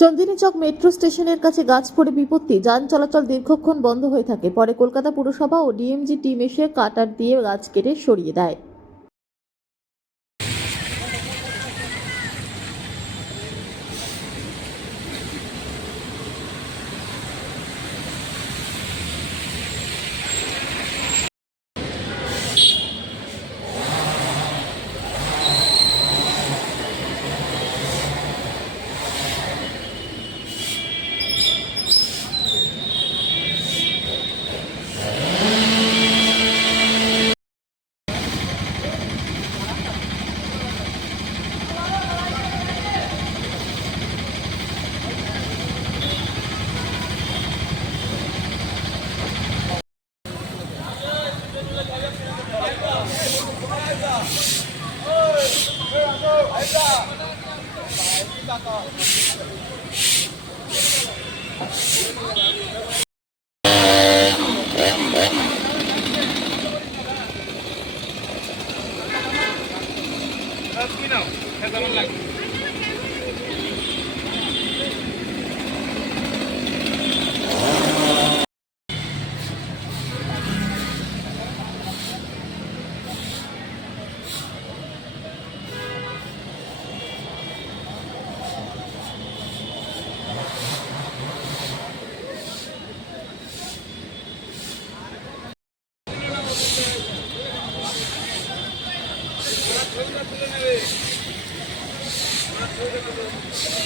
চন্দিনী চক metro স্টেশনের কাছে গাছ পড়ে বিপত্তি, যান চলাচল দীর্ঘক্ষণ বন্ধ হয়ে থাকে। পরে কলকাতা পুরসভা ও ডিএমজি টিম এসে কাটার দিয়ে গাছ কেটে সরিয়ে দেয়। তুলে নেবে।